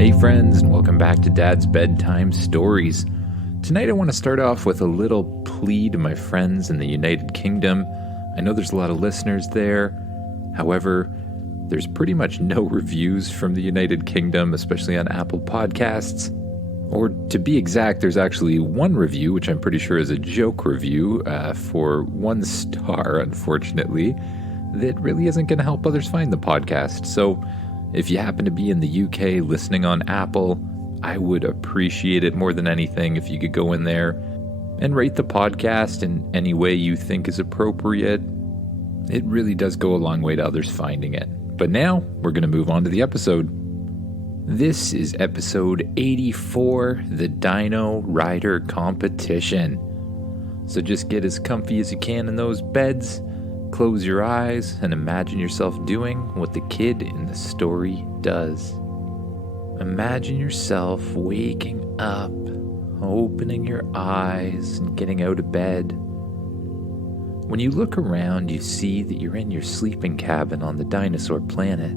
Hey friends, and welcome back to Dad's Bedtime Stories. Tonight I want to start off with a little plea to my friends in the United Kingdom. I know there's a lot of listeners there. However, there's pretty much no reviews from the United Kingdom, especially on Apple Podcasts. Or to be exact, there's actually one review, which I'm pretty sure is a joke review, for 1 star, unfortunately, that really isn't going to help others find the podcast. So if you happen to be in the UK listening on Apple, I would appreciate it more than anything if you could go in there and rate the podcast in any way you think is appropriate. It really does go a long way to others finding it. But now, we're going to move on to the episode. This is episode 84, the Dino Rider competition. So just get as comfy as you can in those beds, close your eyes, and imagine yourself doing what the kid in the story does. Imagine yourself waking up, opening your eyes, and getting out of bed. When you look around, you see that you're in your sleeping cabin on the Dinosaur Planet.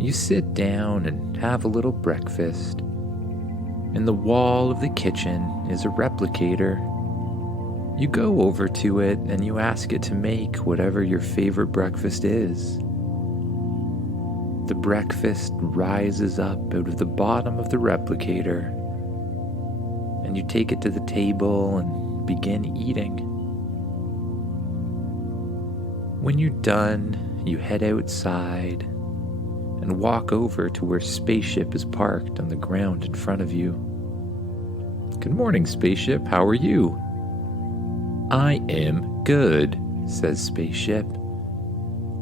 You sit down and have a little breakfast. In the wall of the kitchen is a replicator. You go over to it and you ask it to make whatever your favorite breakfast is. The breakfast rises up out of the bottom of the replicator, and you take it to the table and begin eating. When you're done, you head outside and walk over to where Spaceship is parked on the ground in front of you. "Good morning, Spaceship. How are you?" "I am good," says Spaceship.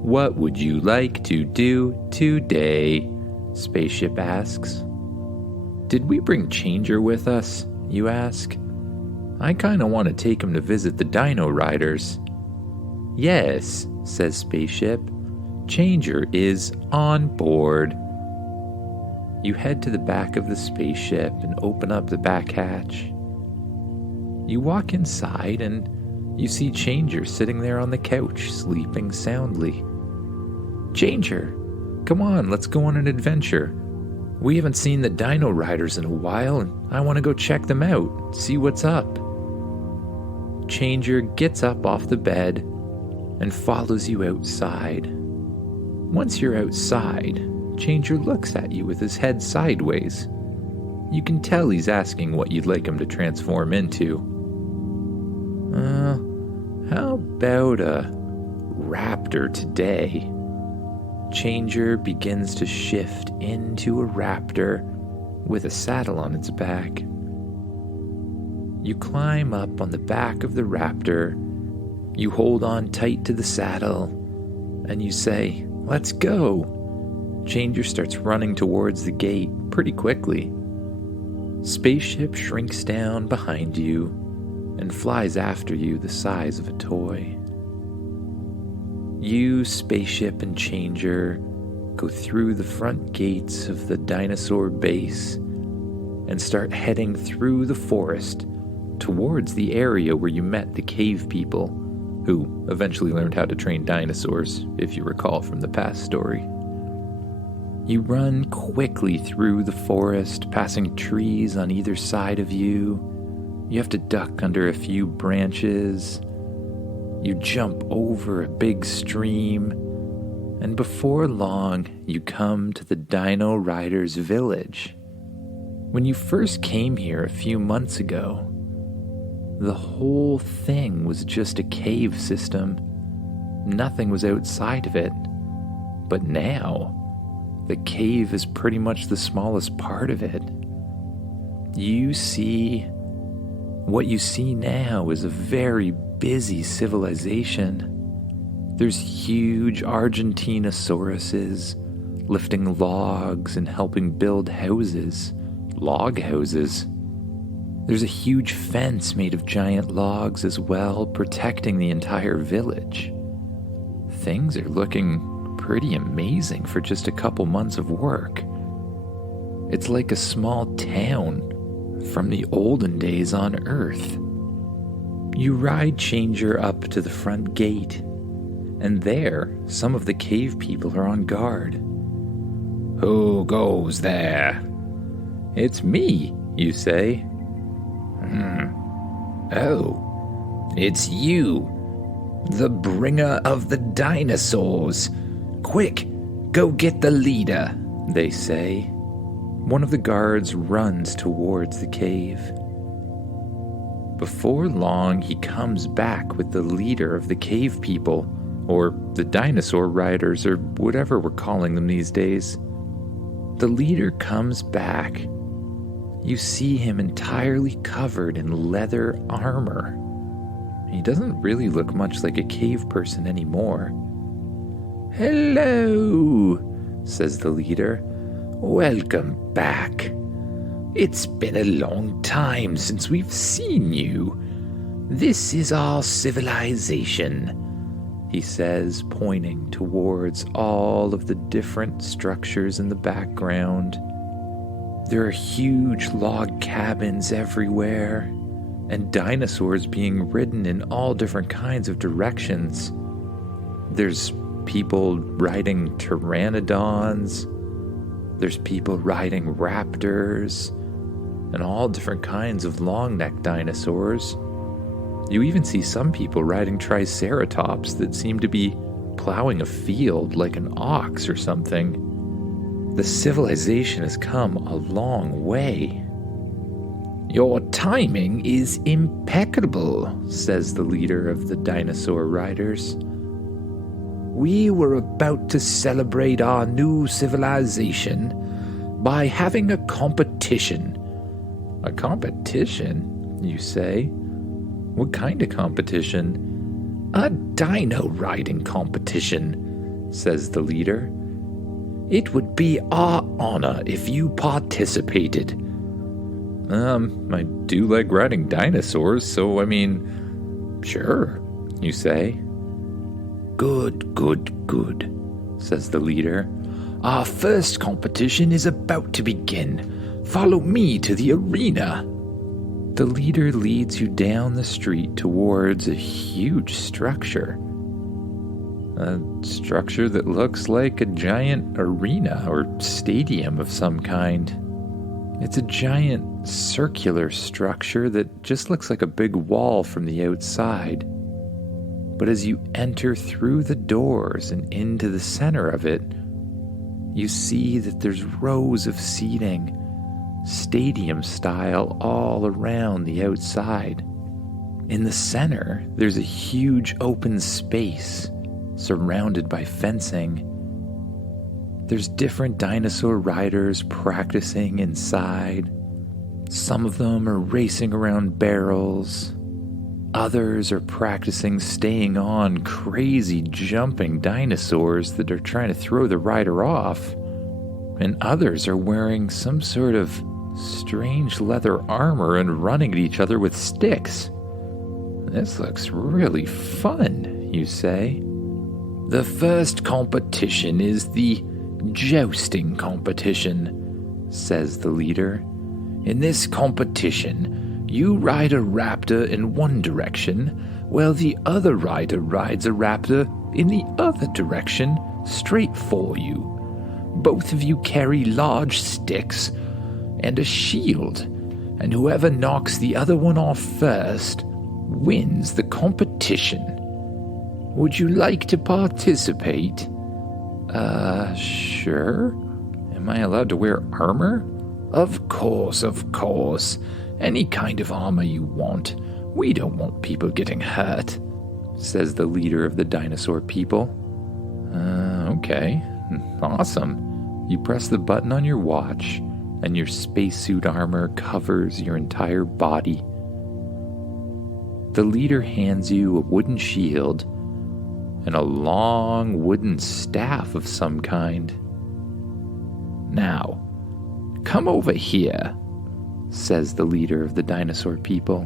"What would you like to do today?" Spaceship asks. "Did we bring Changer with us?" you ask. "I kinda want to take him to visit the Dino Riders." "Yes," says Spaceship. "Changer is on board." You head to the back of the spaceship and open up the back hatch. You walk inside and you see Changer sitting there on the couch, sleeping soundly. "Changer, come on, let's go on an adventure. We haven't seen the Dino Riders in a while, and I want to go check them out, see what's up." Changer gets up off the bed and follows you outside. Once you're outside, Changer looks at you with his head sideways. You can tell he's asking what you'd like him to transform into. How about a raptor today?" Changer begins to shift into a raptor with a saddle on its back. You climb up on the back of the raptor, you hold on tight to the saddle, and you say, "Let's go." Changer starts running towards the gate pretty quickly. Spaceship shrinks down behind you and flies after you the size of a toy. You, Spaceship, and Changer go through the front gates of the dinosaur base and start heading through the forest towards the area where you met the cave people, who eventually learned how to train dinosaurs, if you recall from the past story. You run quickly through the forest, passing trees on either side of you. You have to duck under a few branches. You jump over a big stream, and before long, you come to the Dino Riders village. When you first came here a few months ago, the whole thing was just a cave system. Nothing was outside of it. But now, the cave is pretty much the smallest part of it. What you see now is a very busy civilization. There's huge Argentinasauruses lifting logs and helping build houses, log houses. There's a huge fence made of giant logs as well, protecting the entire village. Things are looking pretty amazing for just a couple months of work. It's like a small town from the olden days on Earth. You ride Changer up to the front gate, and there, some of the cave people are on guard. Who goes there? It's me, you say. Oh, it's you, the bringer of the dinosaurs. Quick, go get the leader, they say. One of the guards runs towards the cave. Before long, he comes back with the leader of the cave people, or the Dinosaur Riders, or whatever we're calling them these days. The leader comes back. You see him entirely covered in leather armor. He doesn't really look much like a cave person anymore. "Hello," says the leader. "Welcome back. It's been a long time since we've seen you. This is our civilization," he says, pointing towards all of the different structures in the background. There are huge log cabins everywhere, and dinosaurs being ridden in all different kinds of directions. There's people riding pteranodons, there's people riding raptors, and all different kinds of long-necked dinosaurs. You even see some people riding triceratops that seem to be plowing a field like an ox or something. The civilization has come a long way. "Your timing is impeccable," says the leader of the Dinosaur Riders. "We were about to celebrate our new civilization by having a competition." "A competition?" you say. "What kind of competition?" "A dino riding competition," says the leader. "It would be our honor if you participated." I do like riding dinosaurs, so sure, you say. Good, says the leader. "Our first competition is about to begin. Follow me to the arena." The leader leads you down the street towards a huge structure. A structure that looks like a giant arena or stadium of some kind. It's a giant circular structure that just looks like a big wall from the outside. But as you enter through the doors and into the center of it, you see that there's rows of seating, stadium style, all around the outside. In the center, there's a huge open space surrounded by fencing. There's different dinosaur riders practicing inside. Some of them are racing around barrels. Others are practicing staying on crazy jumping dinosaurs that are trying to throw the rider off. And others are wearing some sort of strange leather armor and running at each other with sticks. This looks really fun, you say. The first competition is the jousting competition, says the leader. In this competition, you ride a raptor in one direction, while the other rider rides a raptor in the other direction, straight for you. Both of you carry large sticks and a shield, and whoever knocks the other one off first wins the competition. Would you like to participate? Sure. Am I allowed to wear armor? Of course. Any kind of armor you want. We don't want people getting hurt, says the leader of the dinosaur people. Okay. Awesome. You press the button on your watch, and your spacesuit armor covers your entire body. The leader hands you a wooden shield and a long wooden staff of some kind. Now, come over here, says the leader of the dinosaur people.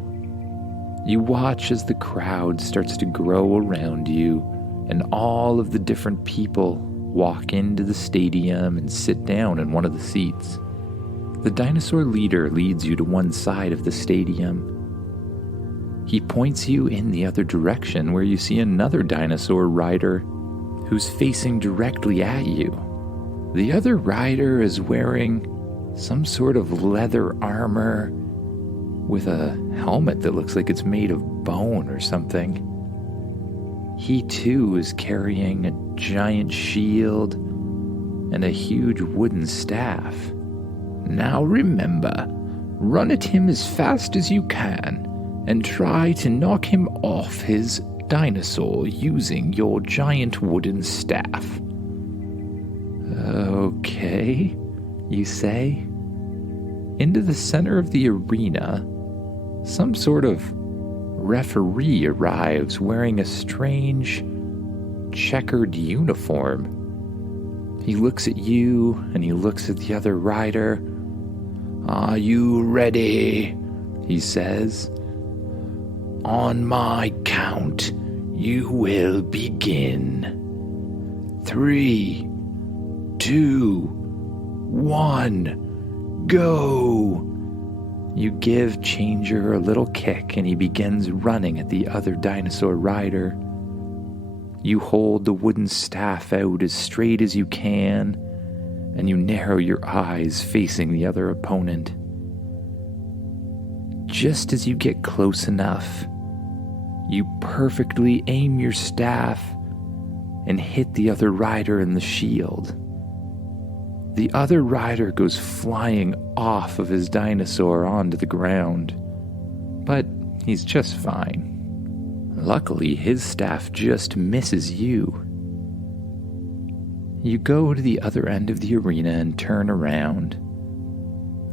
You watch as the crowd starts to grow around you, and all of the different people walk into the stadium and sit down in one of the seats. The dinosaur leader leads you to one side of the stadium. He points you in the other direction where you see another dinosaur rider who's facing directly at you. The other rider is wearing some sort of leather armor with a helmet that looks like it's made of bone or something. He too is carrying a giant shield and a huge wooden staff. Now remember, run at him as fast as you can and try to knock him off his dinosaur using your giant wooden staff. Okay, you say? Into the center of the arena, some sort of referee arrives wearing a strange, checkered uniform. He looks at you and he looks at the other rider. "Are you ready?" he says. "On my count, you will begin. 3, 2, 1, go!" You give Changer a little kick and he begins running at the other dinosaur rider. You hold the wooden staff out as straight as you can, and you narrow your eyes facing the other opponent. Just as you get close enough, you perfectly aim your staff and hit the other rider in the shield. The other rider goes flying off of his dinosaur onto the ground, but he's just fine. Luckily, his staff just misses you. You go to the other end of the arena and turn around.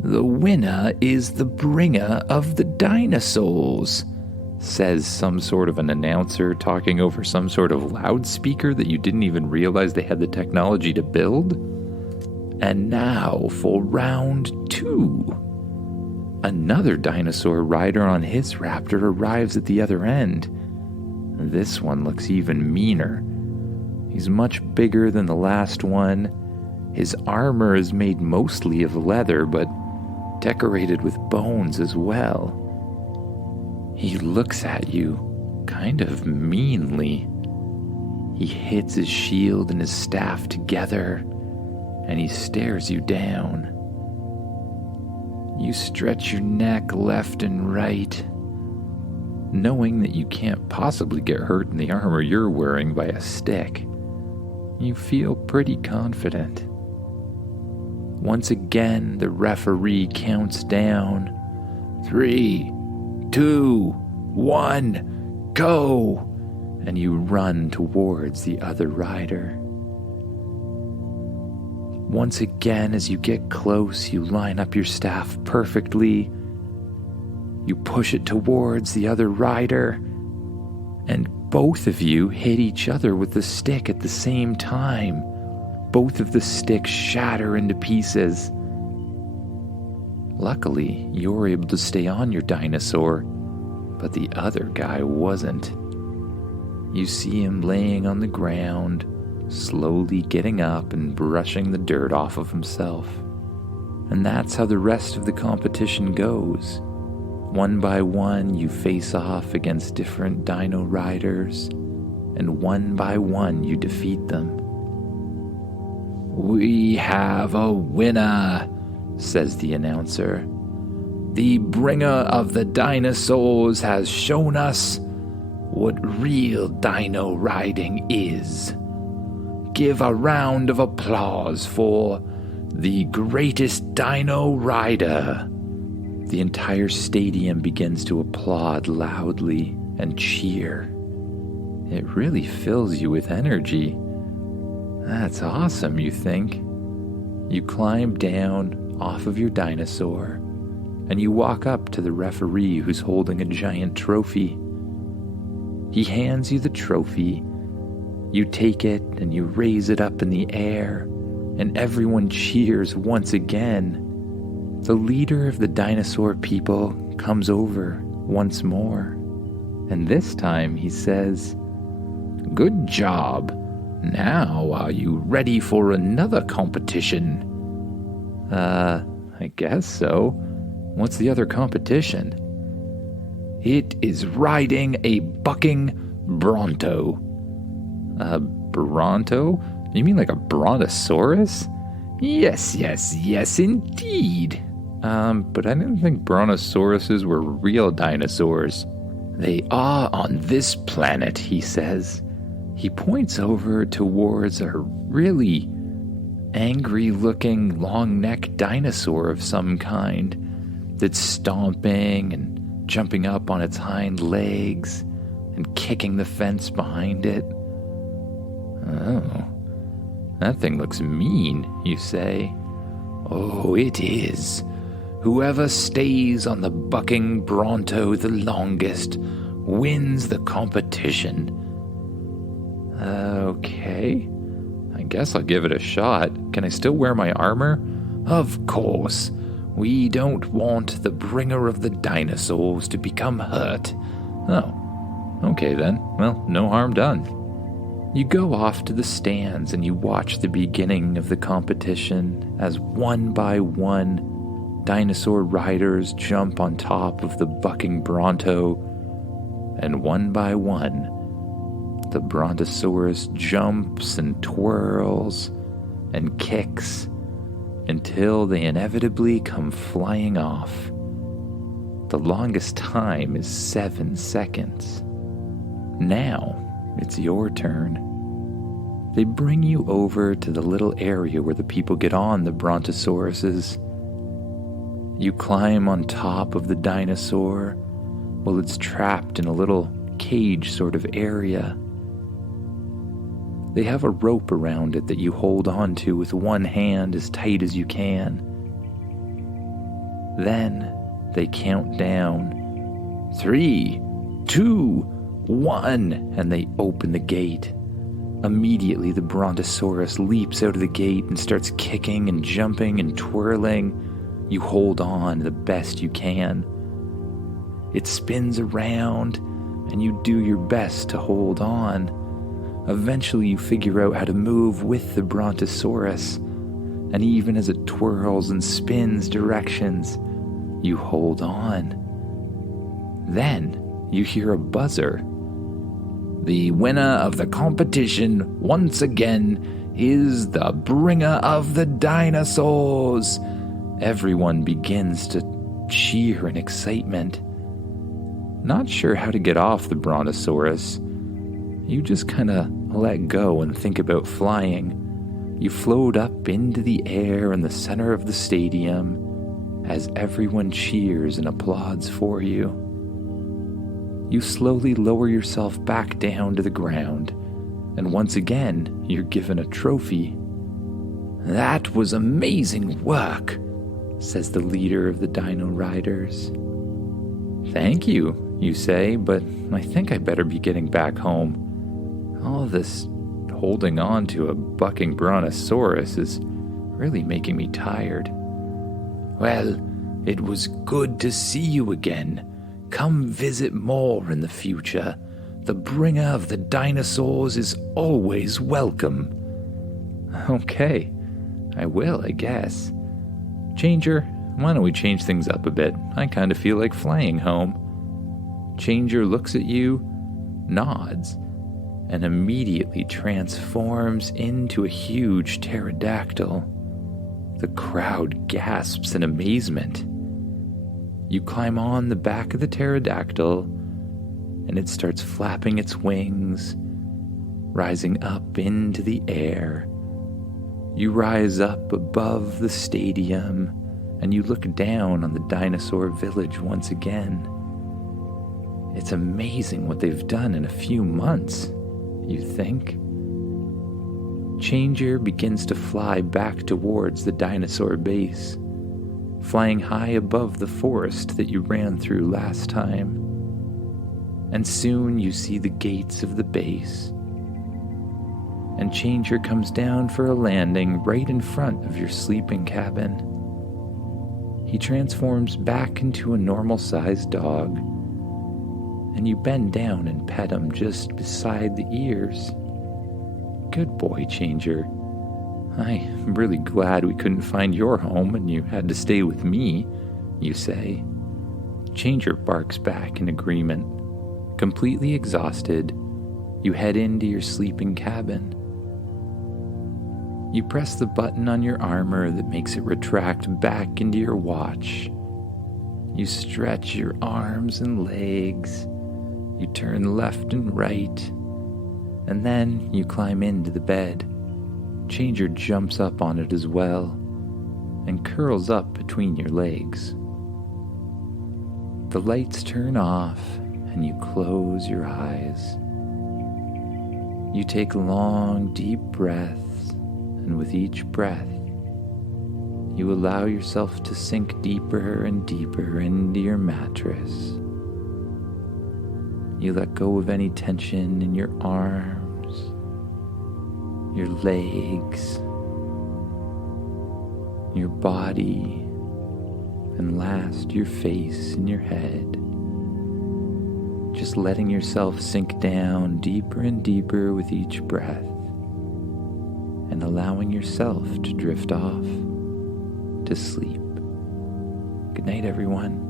"The winner is the bringer of the dinosaurs," says some sort of an announcer talking over some sort of loudspeaker that you didn't even realize they had the technology to build. "And now for round 2. Another dinosaur rider on his raptor arrives at the other end. This one looks even meaner. He's much bigger than the last one. His armor is made mostly of leather, but decorated with bones as well. He looks at you, kind of meanly. He hits his shield and his staff together, and he stares you down. You stretch your neck left and right, knowing that you can't possibly get hurt in the armor you're wearing by a stick. You feel pretty confident. Once again, the referee counts down. 3, 2, 1, go! And you run towards the other rider. Once again, as you get close, you line up your staff perfectly. You push it towards the other rider, and both of you hit each other with the stick at the same time. Both of the sticks shatter into pieces. Luckily, you're able to stay on your dinosaur, but the other guy wasn't. You see him laying on the ground, slowly getting up and brushing the dirt off of himself. And that's how the rest of the competition goes. One by one, you face off against different dino riders, and one by one, you defeat them. "We have a winner," says the announcer. "The bringer of the dinosaurs has shown us what real dino riding is. Give a round of applause for the greatest dino rider." The entire stadium begins to applaud loudly and cheer. It really fills you with energy. That's awesome, you think. You climb down off of your dinosaur, and you walk up to the referee who's holding a giant trophy. He hands you the trophy. You take it and you raise it up in the air, and everyone cheers once again. The leader of the dinosaur people comes over once more, and this time he says, "Good job. Now are you ready for another competition?" I guess so. What's the other competition?" "It is riding a bucking bronto." A bronto? You mean like a brontosaurus? Yes, indeed. But I didn't think brontosauruses were real dinosaurs. They are on this planet, he says. He points over towards a really angry-looking, long-necked dinosaur of some kind that's stomping and jumping up on its hind legs and kicking the fence behind it. Oh, that thing looks mean, you say. Oh, it is. Whoever stays on the bucking Bronto the longest wins the competition. Okay, I guess I'll give it a shot. Can I still wear my armor? Of course. We don't want the bringer of the dinosaurs to become hurt. Oh, okay then. Well, no harm done. You go off to the stands and you watch the beginning of the competition as one by one Dinosaur Riders jump on top of the bucking Bronto, and one by one the Brontosaurus jumps and twirls and kicks until they inevitably come flying off. The longest time is 7 seconds. Now it's your turn. They bring you over to the little area where the people get on the Brontosauruses. You climb on top of the dinosaur while it's trapped in a little cage sort of area. They have a rope around it that you hold on to with one hand as tight as you can. Then they count down. 3, 2, 1, and they open the gate. Immediately the Brontosaurus leaps out of the gate and starts kicking and jumping and twirling. You hold on the best you can. It spins around, and you do your best to hold on. Eventually you figure out how to move with the Brontosaurus, and even as it twirls and spins directions, you hold on. Then you hear a buzzer. The winner of the competition, once again, is the bringer of the dinosaurs. Everyone begins to cheer in excitement. Not sure how to get off the Brontosaurus. You just kind of let go and think about flying. You float up into the air in the center of the stadium as everyone cheers and applauds for you. You slowly lower yourself back down to the ground, and once again, you're given a trophy. That was amazing work, says the leader of the Dino Riders. Thank you, you say, but I think I better be getting back home. All this holding on to a bucking Brontosaurus is really making me tired. Well, it was good to see you again. Come visit more in the future. The bringer of the dinosaurs is always welcome. Okay, I will, I guess. Changer, why don't we change things up a bit? I kind of feel like flying home. Changer looks at you, nods, and immediately transforms into a huge pterodactyl. The crowd gasps in amazement. You climb on the back of the pterodactyl, and it starts flapping its wings, rising up into the air. You rise up above the stadium, and you look down on the dinosaur village once again. It's amazing what they've done in a few months, you think. Changer begins to fly back towards the dinosaur base, flying high above the forest that you ran through last time. And soon you see the gates of the base, and Changer comes down for a landing right in front of your sleeping cabin. He transforms back into a normal-sized dog, and you bend down and pet him just beside the ears. Good boy, Changer. I'm really glad we couldn't find your home and you had to stay with me, you say. Changer barks back in agreement. Completely exhausted, you head into your sleeping cabin. You press the button on your armor that makes it retract back into your watch. You stretch your arms and legs. You turn left and right. And then you climb into the bed. Changer jumps up on it as well and curls up between your legs. The lights turn off and you close your eyes. You take long, deep breaths, and with each breath, you allow yourself to sink deeper and deeper into your mattress. You let go of any tension in your arms, your legs, your body, and last, your face and your head. Just letting yourself sink down deeper and deeper with each breath, and allowing yourself to drift off to sleep. Good night, everyone.